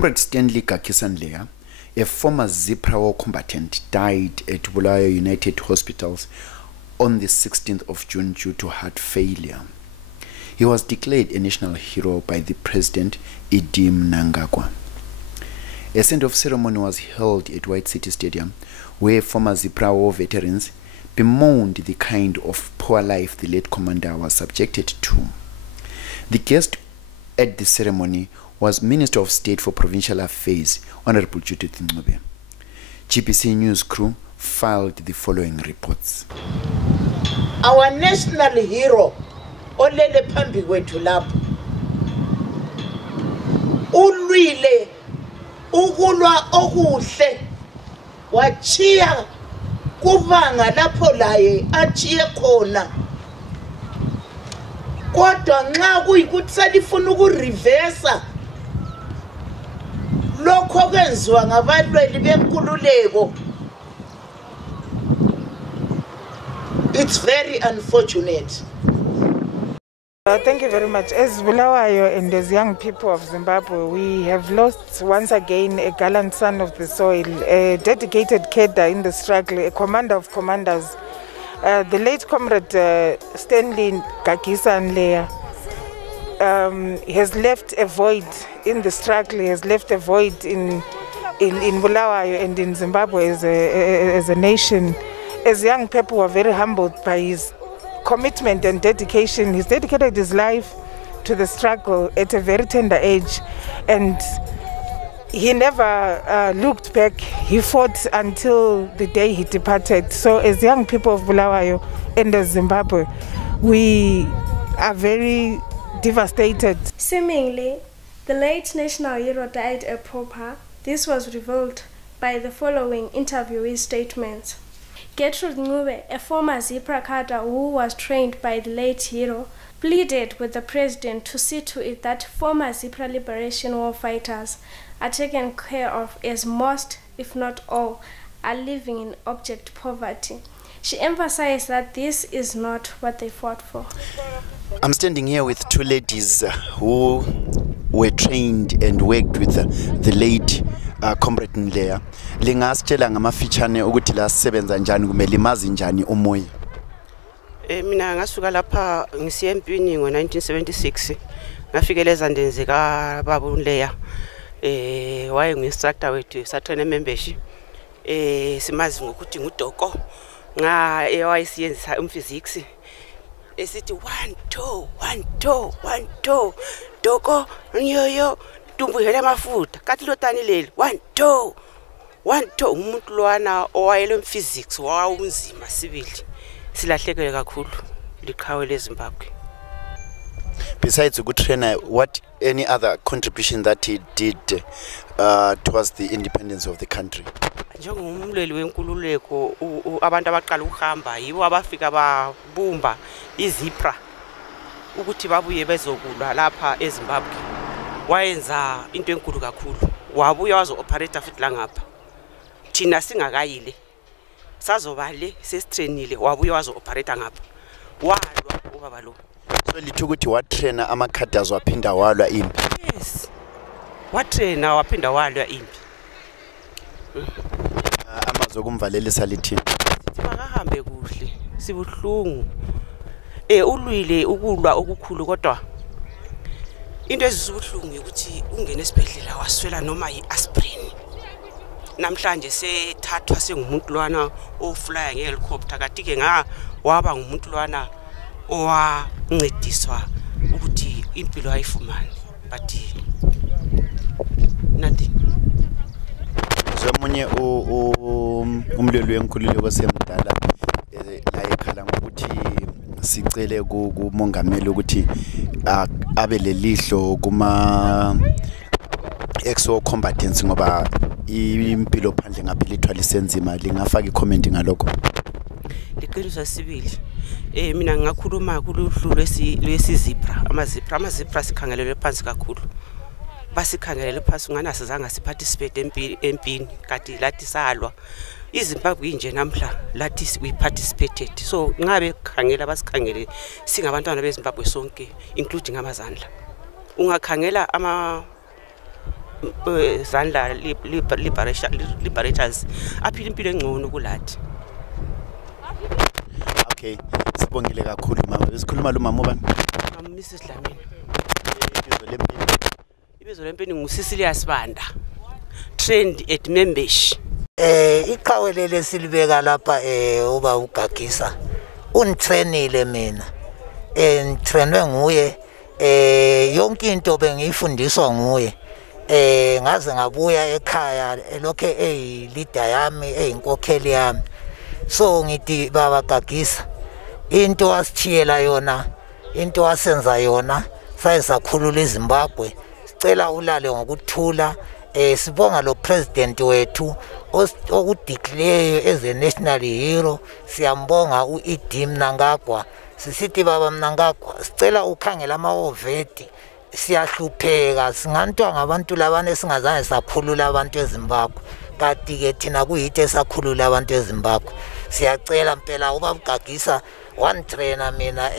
Comrade Stanley Gagisa, a former Zipra war combatant, died at Bulawayo United Hospitals on the 16th of June due to heart failure. He was declared a national hero by the President Mnangagwa. A send-off ceremony was held at White City Stadium, where former Zipra war veterans bemoaned the kind of poor life the late commander was subjected to. The guest at the ceremony was Minister of State for Provincial Affairs, Honorable Judith Nleya. GBC News crew filed the following reports. Our national hero, olele phambi kwethu lapho, ulwile ukulwa okuhle, wachiya kubanga lapho laye achiye khona. Kodwa nxa kuyikuthi salifuna ukureversa lokho kwenziwa ngabalweli benkululeko, it's very unfortunate. Thank you very much. As Bulawayo and as young people of Zimbabwe, we have lost once again a gallant son of the soil, a dedicated cadre in the struggle, a commander of commanders. The late comrade Stanley Gagisa Nleya has left a void in the struggle, has left a void in Bulawayo and in Zimbabwe as a nation. As young people were very humbled by his commitment and dedication. He's dedicated his life to the struggle at a very tender age, and he never looked back. He fought until the day he departed. So as young people of Bulawayo and as Zimbabwe, we are very devastated. Seemingly, the late national hero died a pauper. This was revealed by the following interviewee statements. Gertrude Ngube, a former Zipra cadre who was trained by the late hero, pleaded with the president to see to it that former Zipra Liberation War fighters are taken care of, as most, if not all, are living in abject poverty. She emphasized that this is not what they fought for. I'm standing here with two ladies who were trained and worked with the late Comrade Nleya. Lingasitshela ngamafitshane ukuthi la sisebenza njani, kumele imazi njani umoya. Mina ngasuka lapha ngisiya empini ngo1976 ngafikela ezandeni zika baba uNleya. Waye ngu-instructor wethu satrain membership. Simazi ngokuthi ngudoko nga wayesiyenzisa umphysics. Esithi 1 2 1 2 1 2 doko nyoyo tumbuhela amafuta kathi lotani leli 1 2 1 2 umuntu lwana owayele physics wawunzima sibili silahlekele kakhulu liqhawe leZimbabwe. Besides ukutrainer, what any other contribution that he did towards the independence of the country? Njengomlweli wenkululeko abantu abaqala ukuhamba yibo abafika babumba iZipra ukuthi babuye bezokulwa lapha eZimbabwe. Wayenza into enkulu kakhulu, wabuya wazo-operator futhi la ngapha thina singakayile sazobale sesitrainile, wabuya wazo-operator ngapha walwa ubaba lo. So lithu ukuthi watrainer ama-cadres waphinda walwa impi? Yes, watrainer waphinda walwa impi. Amazwi okumvalelisa lithini? Sithi makahambe kuhle, sibuhlungu. Ulwile ukulwa okukhulu, kodwa into ezisubuhlungu ukuthi ungene esibhedlela waswela noma i-aspirin. Namhlanje sethathwa sengumuntu lwana oflya ngehelicopter, kanti ke waba ngumuntu lwana owancediswa ukuthi impilo ayifumane, but nothing. Somunye umlweli wenkululeko semdala la ekhala ngokuthi sicele kumongameli ukuthi abe lelihlo kuma ex-war combatants ngoba impilo phandle ngaphela ithwala isenzima. Lingafaka i-comment ngalokho? Liqiniso sibili. Mina ngingakhuluma kuluhlu lwesizipra. Amazipra sikhangelele phansi kakhulu. Basikhangelele phansi ngana sizanga siparticipate empini kati lathi salwa. iZimbabwe nje namhla lathi we participated. So ngabe khangela basikhangele singabantwana beZimbabwe sonke including amazandla. Ungakhangela Zandla liberators aphila impilo engcono kulathi. Okay, sibongile kakhulu mama. Besikhuluma lo mama ubani? Mrs. Dlamini. Ibizo lempini nguSicilia Sibanda. Trend at Membesh. Iqhawe leli silibeka lapha uba uGagisa. Unitrenile mina. Ngitrenwe nguye. Yonke into bengiyifundiswa nguye. Ngaze ngabuya ekhaya lokho leader yami eyinkokheli yami. So ngithi baba Gagisa into wasithiyela yona, into wasenza yona, sayisakhulula iZimbabwe. Sicela ulale ngokuthula. Sibonga lo president wethu okudeclare as a national hero. Siyambonga uIdim Mnangagwa. Sisithi baba Mnangagwa, sicela ukhangela amawoveti. Siyahlupheka singantwa ngabantu labane singazange sakhulula abantu eZimbabwe. Kanti ke thina kuyithe sakhulula abantu eZimbabwe. Siyacela impela ubaba Gagisa one trainer mina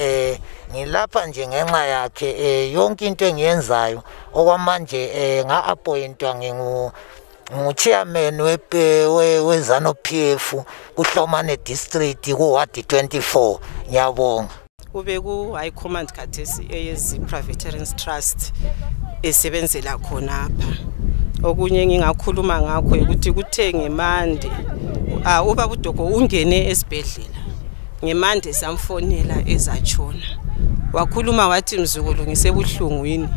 ngilapha nje ngenxa yakhe yonke into engiyenzayo okwamanje nga-appointwa ngu-chairman we-Zanu PF kuHlomane district ku-Ward 24. Ngiyabonga. Ube ku-High Command khathesi eyezi-Zipra Veterans Trust esebenzela khona apha. Okunye ngingakhuluma ngakho ukuthi kuthe ngemande ubaba uDogo ungene esibhedlela. Ngemande samfonela ezatshona. Wakhuluma wathi mzukulu ngisebuhlungwini.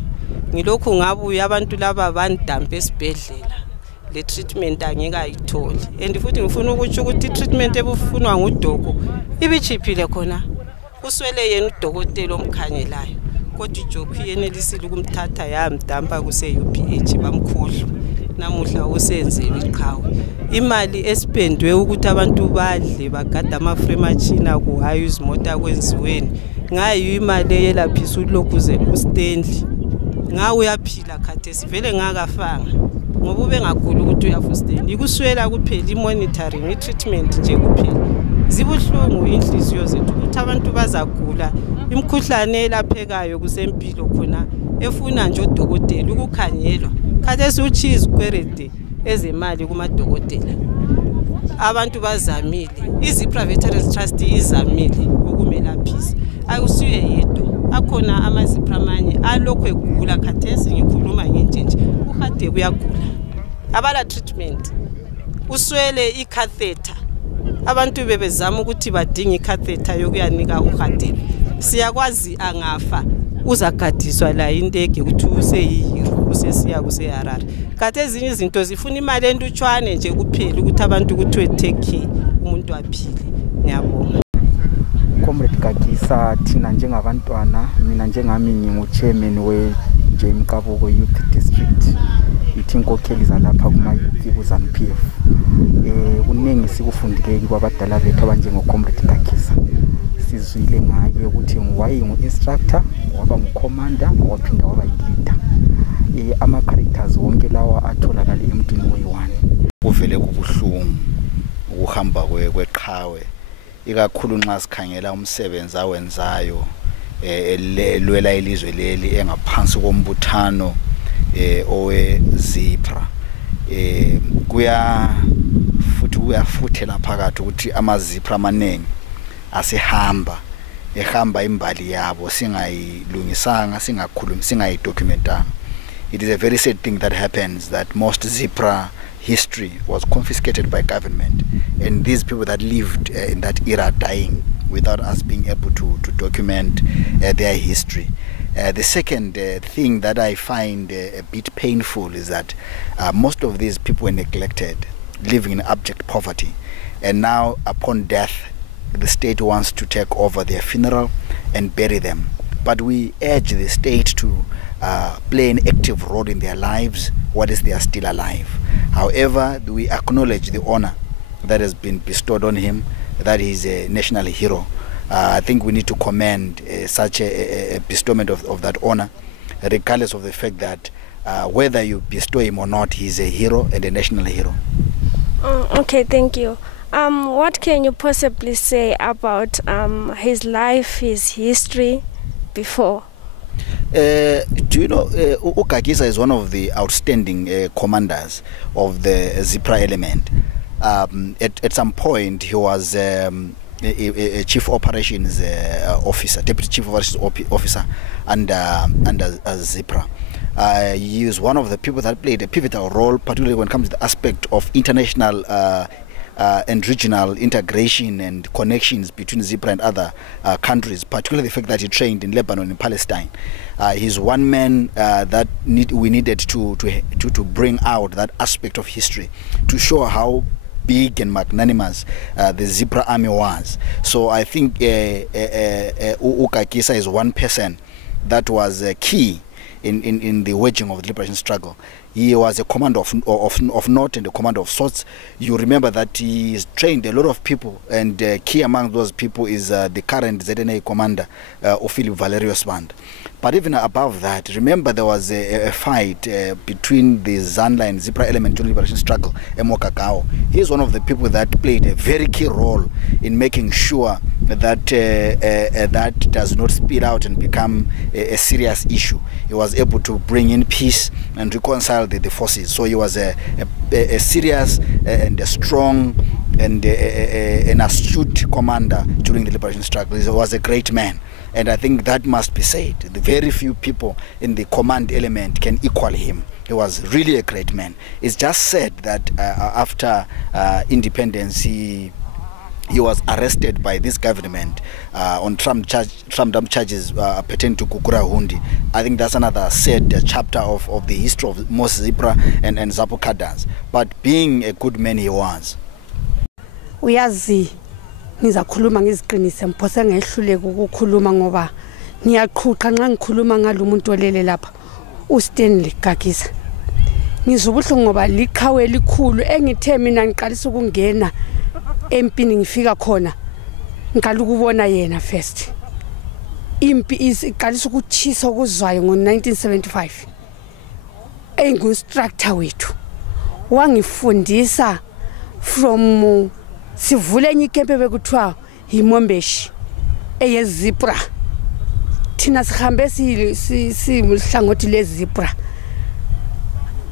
Ngilokhu ngabuya abantu laba bandampe esibhedlela. Le treatment angikayitholi. And futhi ngifuna ukuthi treatment ebufunwa nguDogo ibichiphile khona. Uswele yena udokotela omkhanyelayo. Kodwa ijob yenelisile ukumthatha yamdampa kuse-UPH bamkhohlwa. Namuhla usenzele iqhawe. Imali esipendwe ukuthi abantu badle bagada amafremachina kuhayi izimota kwenziweni. Ngayo imali eyelaphisa uLokhuze uStanley. Ngawe uyaphila khathesi vele ngakafanga. Ngoba ube ngakhulu ukuthi uyafuStanley. Ikuswela kuphela imonitoring itreatment nje kuphela. Zibuhlungu inhliziyo zethu ukuthi abantu bazagula imikhuhlane elaphekayo kusempilo khona efuna nje odokotela ukukhanyelwa. Khathesi uchizi kwerede ezemali kumadokotela. Abantu bazamile. iZipra Veterans Trust izamile ukumelaphisa. Akusiye yedwa. Akhona amazipra amanye alokho egula khathesi ngikhuluma ngenjenje. Uhade kuyagula. Abala treatment. Uswele icatheter. Abantu bebezama ukuthi badinga icatheter yokuyanika uhade. Siyakwazi angafa. Uzagadiswa la indege ukuthi useyihero usesiya kuseHarare. Kade ezinye izinto zifuna imali entutshwane nje kuphela ukuthi abantu ukuthi take care umuntu aphile. Ngiyabonga. Comrade Gagisa thina njengabantwana mina njengami ngingu-chairman we-Mkabuko Youth District. Ithi inkokheli zalapha kuma-youth ku-Zanu PF. Kuningi sikufundile kwabadala bethu abanjengo-Comrade Gagisa. Sizwile ngaye ukuthi wayengu-instructor, waba ngu-commander, waphinda waba yi-leader. Ama-characters wonke lawa atholakala emntwini oyi-one. Kuvele kubuhlungu ukuhamba kweqhawe. Ikakhulu nxa sikhangela umsebenzi awenzayo elwela ilizwe leli engaphansi kombuthano owe-Zipra. Kuyafuthela phakathi ukuthi ama-Zipra amaningi asihamba imbali yabo singayilungisanga singayidocumentanga. It is a very sad thing that happens, that most Zipra history was confiscated by government, and these people that lived in that era are dying without us being able to document their history. The second thing that I find a bit painful is that most of these people were neglected, living in abject poverty, and now upon death the state wants to take over their funeral and bury them. But we urge the state to play an active role in their lives while they are still alive. However, we acknowledge the honor that has been bestowed on him, that he is a national hero. I think we need to commend such a bestowment of that honor, regardless of the fact that whether you bestow him or not, he is a hero and a national hero. Okay, thank you. What can you possibly say about his life, his history before? Do you know Gagisa is one of the outstanding commanders of the Zipra element. At some point, he was a chief operations officer, deputy chief operations officer under Zipra. He is one of the people that played a pivotal role, particularly when it comes to the aspect of international and regional integration and connections between Zipra and other countries, particularly the fact that he trained in Lebanon and Palestine. He's one man that we needed to bring out that aspect of history to show how big and magnanimous the Zipra army was. So I think Gagisa is one person that was key in the waging of the liberation struggle. He was a commander of note and a commander of sorts. You remember that he trained a lot of people, and key among those people is the current ZNA commander, Philip Valerius Band. But even above that, remember there was a fight between the Zanla and Zipra element during the liberation struggle, Emokakao. He is one of the people that played a very key role in making sure that that does not spill out and become a serious issue. He was able to bring in peace and reconcile the forces. So he was a serious and a strong and an astute commander during the liberation struggle. He was a great man. And I think that must be said. The very few people in the command element can equal him. He was really a great man. It's just said that after independence, he was arrested by this government on trumped charges pertaining to Kukura Hundi. I think that's another sad chapter of the history of most Zipra and Zapo cadres. But being a good man he was. Uyazi ngizakhuluma ngiziqinise mphose ngehluleka ukukhuluma ngoba ngiyaqhuqa nxa ngikhuluma ngalo umuntu olele lapha uStanley Gagisa. Ngizubuhlungu ngoba liqhawe elikhulu engithe mina ngiqalisa ukungena empini ngifika khona ngiqala ukubona yena first. Impi iqalisa ukuchisa okuzwayo ngo1975. Instructor wethu wangifundisa from sivule enye ikempe bekuthiwa yimombeshi eyezipra. Thina sihambe simhlangothi lezipra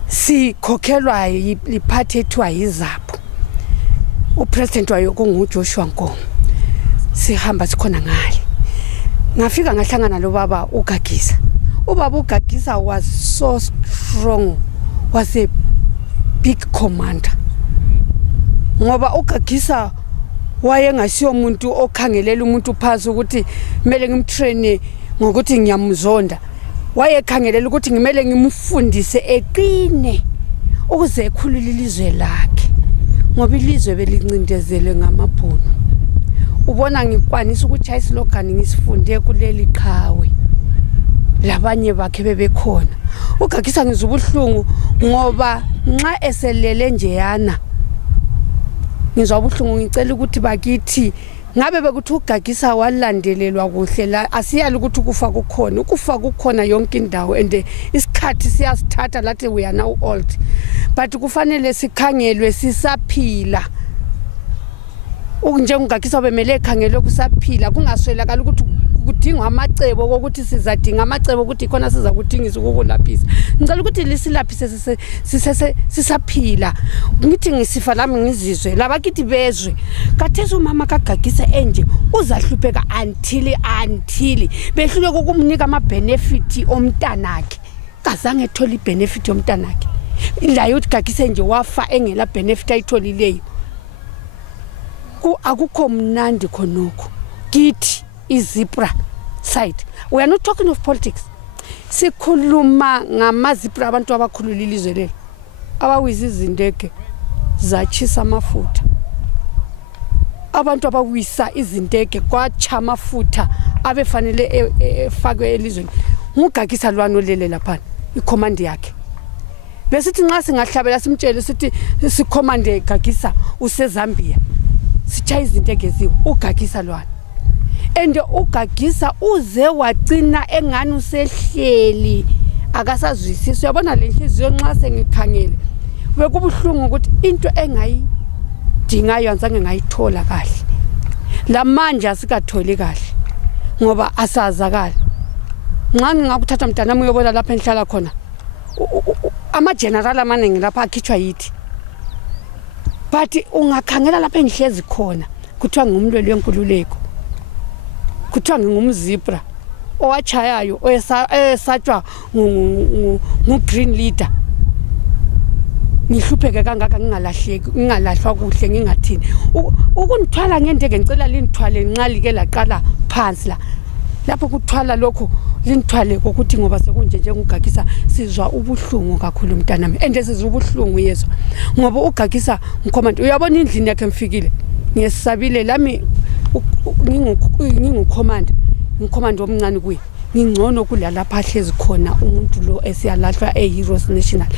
sikhokhelwa iphathi ethiwa yizapho. Upresident wayo kunguJoshua Nkomo. Sihamba sikhona ngale. Ngafika ngahlangana lo baba uGagisa. Ubaba uGagisa was so strong, was a big commander. Ngoba uGagisa wayengasiyo umuntu okhangelela umuntu phansi ukuthi kumele ngimtrain ngokuthi ngiyamzonda. Wayekhangelela ukuthi ngimele ngimfundise eqine ukuze ekhulule ilizwe lakhe. Ngoba ilizwe belincindezele ngamabhono. Ubona ngikwanisa ukuthi slogan ngisifunde kuleli qhawe. Labanye bakhe bebekhona. uGagisa ngizubuhlungu ngoba nxa eselele nje yana. Ngizwa ubuhlungu ngicela ukuthi bakithi ngabe bekuthi uGagisa walandelelwa kuhle la asiyali ukuthi ukufa kukhona yonke indawo and isikhathi siyasithatha lathi we are now old, but kufanele sikhangelwe sisaphila. Nje uGagisa bemele ekhangelwe kusaphila kungaswelakala ukuthi kudingwa amacebo ukuthi sizadinga amacebo ukuthi khona siza kudingisa ukulaphisa. Ngicela ukuthi lisilaphise sisaphila. Ngithi ngisifa lami ngizizwe labakithi bezwe. Kathesa umama kaGagisa enje uzahlupheka until behluleke ukumnika ama benefit omntanakhe. Kazange ethola ibenefit yomntanakhe. La yokuthi Gagisa nje wafa engela benefit ayitholileyo. Akukho mnandi khonoko. Kithi izipra side. We are not talking of politics. Sikhuluma ngamazipra abantu abakhulula ilizwe leli. Abawiza izindege zachisa amafutha. Abantu abawisa izindege kwacha amafutha abefanele efakwe elizweni. NguGagisa lwano lele lapha icommand yakhe. Besithi nxa singahlabela simtshele sithi sicommande Gagisa useZambia. Sichaya izindege ziwo uGagisa lwana. And uGagisa uze wagcina engani usehleli akasazwisisa. Uyabona le nhliziyo nxa sengikhangele bekubuhlungu ukuthi into engayidingayo anzange ngayithola kahle. La manje asikatholi kahle ngoba asazakala. Nxa ngingakuthatha mntana uyobona lapha enhlala khona. Ama general amaningi lapha akhitshwa yithi. But ungakhangela lapha engihlezi khona kuthiwa ngumlweli wenkululeko. Kuthiwa ngumzibra owachayayo oyesatshwa green leader. Ngihlupheke kangaka ngingalahleki ngingalahlwa kuhle ngingathini. Ukunithwala ngendeke ngicela linithwale nxa like laqala phansi la. Lapho kuthwala lokho linithwale ukuthi ngoba sekunje njengugagisa sizwa ubuhlungu kakhulu mntanami ende sizwa ubuhlungu yezwa ngoba ugagisa ngcommand uyabona indlini yakhe mfikile ngesabile lami ngingucommand omncane kuyi ngingcono kulalapha ahlezi khona umuntu lo esiyalahlwa Heroes National.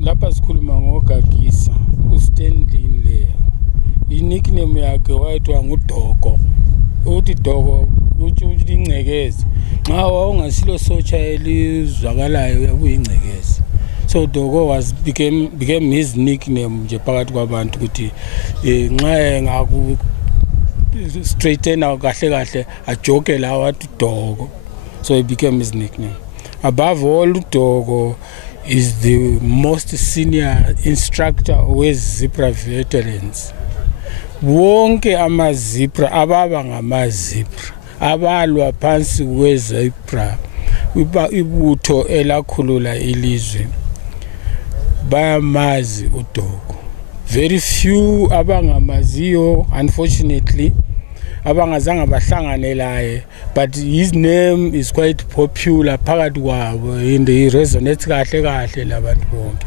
Lapha sikhuluma ngoGagisa uStanley Nleya. I-nickname yakhe wayethiwa nguDogo. Uthi Dogo uthi ingcekeza. Nxa ungasilo socha elizwakalayo uyabuyingcekeza. So Dogo became his nickname nje phakathi kwabantu ukuthi nxa ngaku straighten out kahle ajoke la wathi Dogo. So it became his nickname. Above all, Dogo is the most senior instructor with zebra veterans. Wonke amazebra ababa ngamazebra abalwa phansi kwezebra ibutho elakhulula ilizwe bayamazi uDogo. Very few abangamaziyo unfortunately abangazange bahlangane laye, but his name is quite popular phakathi kwabo and he resonates kahle labantu bonke.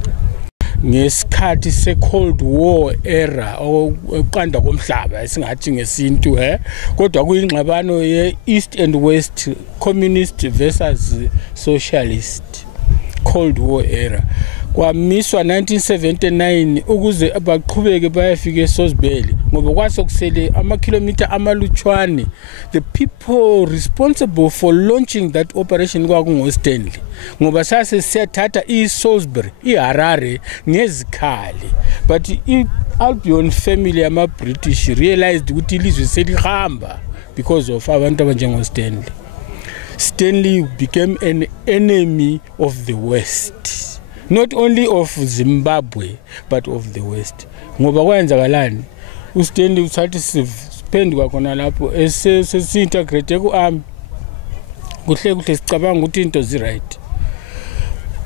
Ngesikhathi se-Cold War era oqanda komhlaba esingathi ngesintu kodwa kuyingxabano ye-East and West communist versus socialist Cold War era. Kwamiswa 1979 ukuze baqhubeke bayafika eSosbeli ngoba kwasokusele amakhilometer amalutshwane. The people responsible for launching that operation kwakungoStanley ngoba sase siyathatha iSalisbury iHarare ngezikhali, but iAlbion family ama British realized ukuthi ilizwe selihamba because of abantu abanjengoStanley. Stanley became an enemy of the West, not only of Zimbabwe but of the West. Ngoba kwenzakalani uStanley uthatha spend kwakhona lapho ese-integrate ku-army kuhle sicabanga ukuthi into zi-right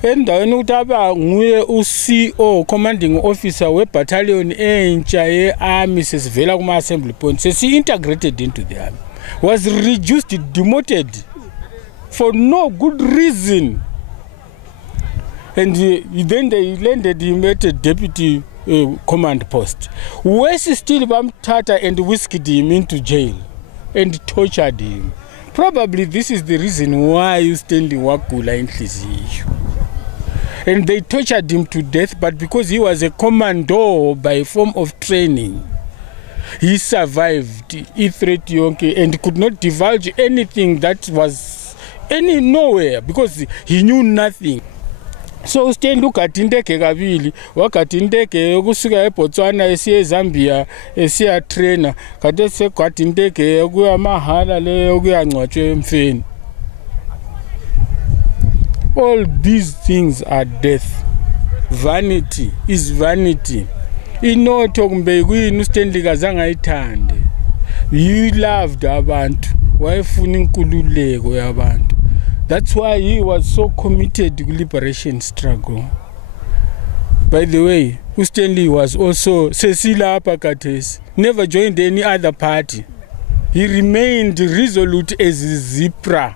endaweni ukuthi aba nguye uCO commanding officer webattalion entsha ye-army sesivela kuma-assembly point sesi-integrated into the army, was reduced, demoted for no good reason. And then they landed him at a deputy command post. West still bamthatha and whisked him into jail and tortured him. Probably this is the reason why you Stanley wagula inhliziyo. And they tortured him to death, but because he was a commando by form of training, he survived threat yonke and could not divulge anything that was nowhere because he knew nothing. So Stanley ugadindeke kabili wagadindeke yokusuka eBotswana esiya eZambia esiya trainer kade segadindeke kuya mahala le kuyangcwatshwe emfeni. All these things are death. Vanity is vanity. Inotho kumbe kuyini uStanley kazange ayithande. He loved abantu, wayefuna inkululeko yabantu. That's why he was so committed to the liberation struggle. By the way, Stanley was also Cecilia Apakates, never joined any other party. He remained resolute as a zebra.